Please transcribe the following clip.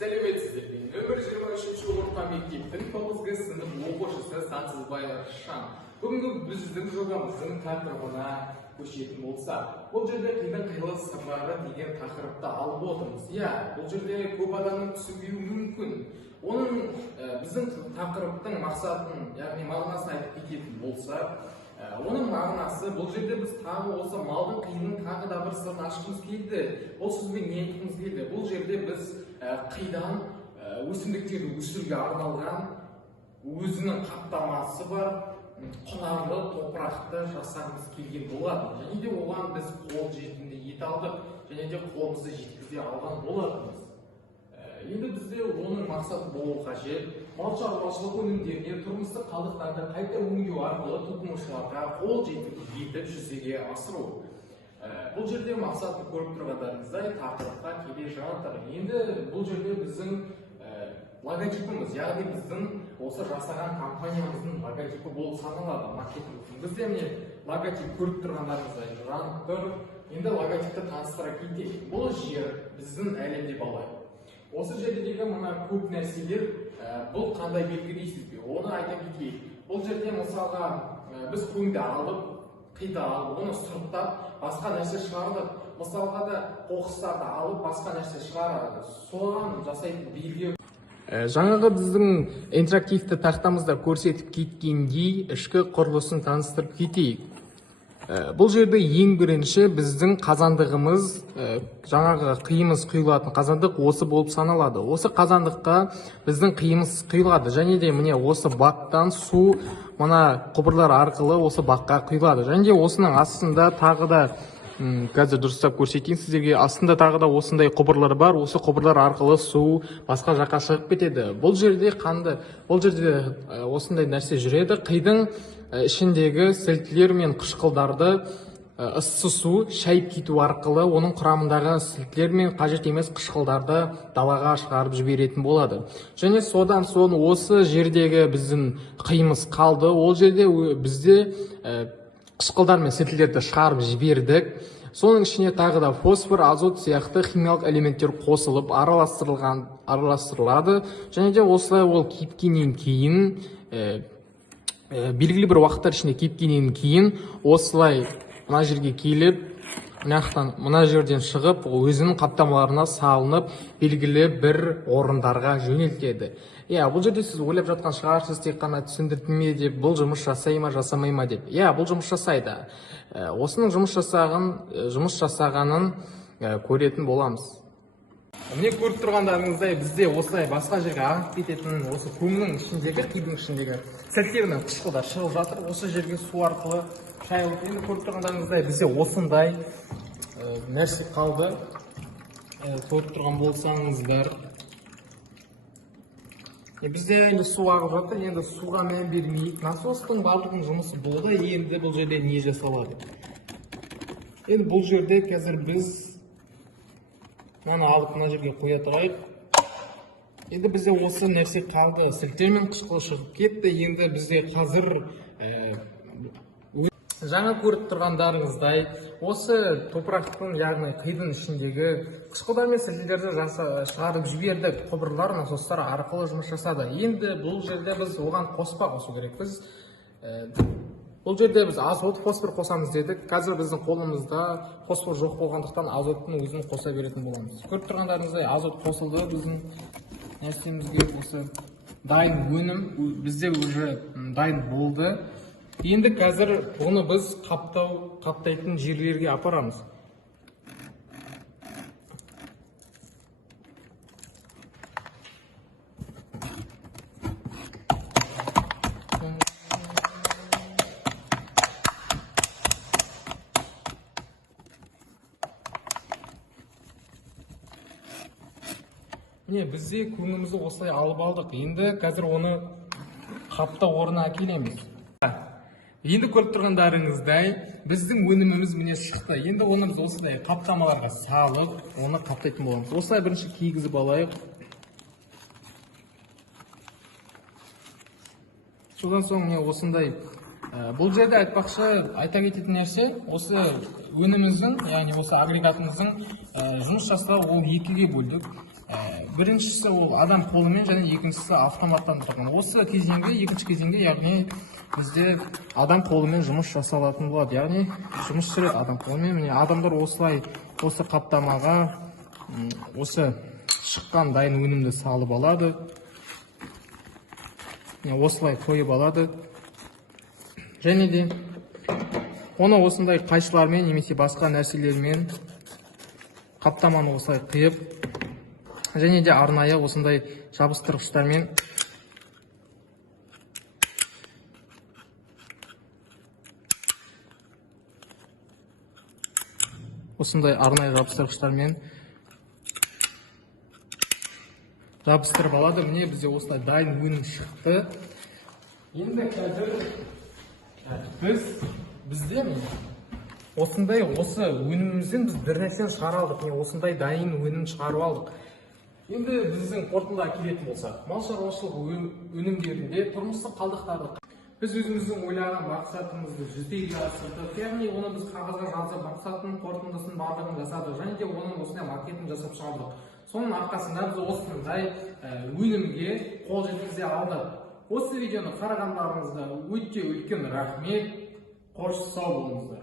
Сәлеметсіздер, мен нөмір 23-ші орта мектептің 9-ғы сынып оқушысы Сансызбай Аршан. Бүгінгі біздің жобамыздың тақырыбына көшетін болса, бұл жерде қиын-қилы сыбары деген тақырыпты алып отырмыз. Бұл жерде көп адамның түсінбеуі мүмкін. Оның біздің тақырыптың мақсатын, яғни мағынасын айтып кететін болса, оның мағынасы бұл жерде біз тағы осы малдың қиының тағы да бір сырын ашқымыз келді. Ол сөзбен не айтқымыз келді? Бұл жерде біз қидан өсімдіктерді өсіруге арналған өзінің қаптамасы бар құнарлы топырақты жасағымыз келген болатын. Және де оған біз қол жетімді ете алдық, және де қолымызды жеткізе алған болатынбыз. Енді бізде оның мақсаты болу қажет. Мал шаруашылығы өнімдеріне тұрмыстық қалдықтарды қайта өңдеу арқылы тұтынушыларға қол жетіп жүзеге асыру. Бұл жерде мақсатын көріп тұрғандарыңыздай тақырыпқа келе жатыр. Енді бұл жерде біздің логотипіміз, яғни біздің осы жасаған компаниямыздың логотипі болып саналады. Маркетинг. Бізде міне логотип көріп тұрғандарыңыздай жанып тұр. Енді логотипті таныстыра кетейік. Бұл жер біздің әлемде балай. Осы жердегі мына көп нәрселер, бұл қандай белгі дейсіз бе? Оны айта кетейік. Бұл жерде мысалға біз көңді алып, қиды алып, оны сұрыптап, басқа нәрсе шығардық. Мысалға да қоқыстарды алып, басқа нәрсе шығарады. Соған жасайтын белгі. Жаңағы біздің интерактивті тақтамызда көрсетіп кеткендей ішкі құрылысын таныстырып кетейік. Бұл жерде ең бірінші біздің қазандығымыз, жаңағы қиымыз құйылатын қазандық осы болып саналады. Осы қазандыққа біздің қиымыз құйылады, және де міне осы бақтан су мына құбырлар арқылы осы баққа құйылады. Және де осының астында тағы да қазір дұрыстап көрсетейін сіздерге, астында тағы да осындай құбырлар бар. Осы құбырлар арқылы су басқа жаққа шығып кетеді. Бұл жерде осындай нәрсе жүреді. Қидың ішіндегі сілтілер мен қышқылдарды ыссы су шайып кету арқылы оның құрамындағы сілтілер мен қажет емес қышқылдарды далаға шығарып жіберетін болады. Және содан соң осы жердегі біздің қиымыз қалды. Ол жерде бізде қышқылдар мен сілтілерді шығарып жібердік. Соның ішіне тағы да фосфор, азот сияқты химиялық элементтер қосылып араластырылады. Және де осылай ол кепкеннен кейін белгілі бір уақыттар ішінде кепкеннен кейін осылай мына жерге келіп, мына жерден шығып, өзінің қаптамаларына салынып, белгілі бір орындарға жөнелтеді. Бұл жерде сіз ойлап жатқан шығарсыз, тек қана түсіндірді ме деп, бұл жұмыс жасай ма, жасамай ма деп. Бұл жұмыс жасайды. Осының жұмыс жасағанын көретін боламыз. Міне көріп тұрғандарыңыздай бізде осылай басқа жерге ағып кететін осы көңнің ішіндегі, қидың ішіндегі сілтілер мен қышқылдар шығып жатыр. Осы жерге су арқылы шайылып. Енді көріп тұрғандарыңыздай бізде осындай нәрсе қалды. Көріп тұрған болсаңыздар. Бізде енді су ағып жатыр. Енді суға мән бермейік. Насостың барлығының жұмысы болды. Енді бұл жерде не жасалады? Енді бұл жерде қазір біз мынаны алып мына жерге қоя тұрайық. Енді бізде осы нәрсе қалды. Сілтілер мен қышқыл шығып кетті. Енді бізде қазір жаңа көріп тұрғандарыңыздай осы топырақтың, яғни қидың ішіндегі қышқылдар мен сілтілерді шығарып жібердік. Құбырлар, насостар арқылы жұмыс жасады. Енді бұл жерде біз оған қоспа қосу керекпіз. Бұл жерде біз азот, фосфор қосамыз дедік. Қазір біздің қолымызда фосфор жоқ болғандықтан азоттың өзін қоса беретін боламыз. Көріп тұрғандарыңыздай азот қосылды біздің нәрсемізге. Осы дайын өнім бізде уже дайын болды. Енді қазір оны біз қаптайтын жерлерге апарамыз. Міне бізде көңімізді осылай алып алдық. Енді қазір оны қаптау орнына әкелеміз. Енді көріп тұрғандарыңыздай біздің өніміміз міне шықты. Енді оны біз осындай қаптамаларға салып, оны қаптайтын боламыз. Осылай бірінші кигізіп алайық. Содан соң міне осындай. Бұл жерде айта кететін нәрсе, осы өніміміздің, яғни осы агрегатымыздың жұмыс жасау ол екіге бөлдік. біріншісі ол адам қолымен және екіншісі автоматтандырылған. Осы кезеңде, екінші кезеңде, яғни бізде адам қолымен жұмыс жасалатын болады. Яғни жұмыс жүреді адам қолымен. Міне адамдар осылай осы қаптамаға осы шыққан дайын өнімді салып алады. Осылай қойып алады. Және де оны осындай қайшылармен немесе басқа нәрселермен қаптаманы осылай қиып, және де арнайы осындай жабыстырғыштармен жабыстырып алады. Міне бізде осылай дайын өнім шықты. Енді қазір бізде осындай осы өнімімізден біз бір нәрсені шығара алдық. Міне осындай дайын өнім шығарып алдық. Енді біздің қорытындыға келетін болсақ, мал шаруашылығы өнімдерінде тұрмыстық қалдықтарды біз өзіміздің ойлаған мақсатымызды жүзеге асырдық. Яғни оны біз қағазға жазып, мақсаттың қорытындысын барлығын жасадық, және де оның осындай макетін жасап шығардық. Соның арқасында біз осындай өнімге қол жеткізе алдық. Осы видеоны қарағандарыңызға өте үлкен рахмет. Қош сау болыңыздар.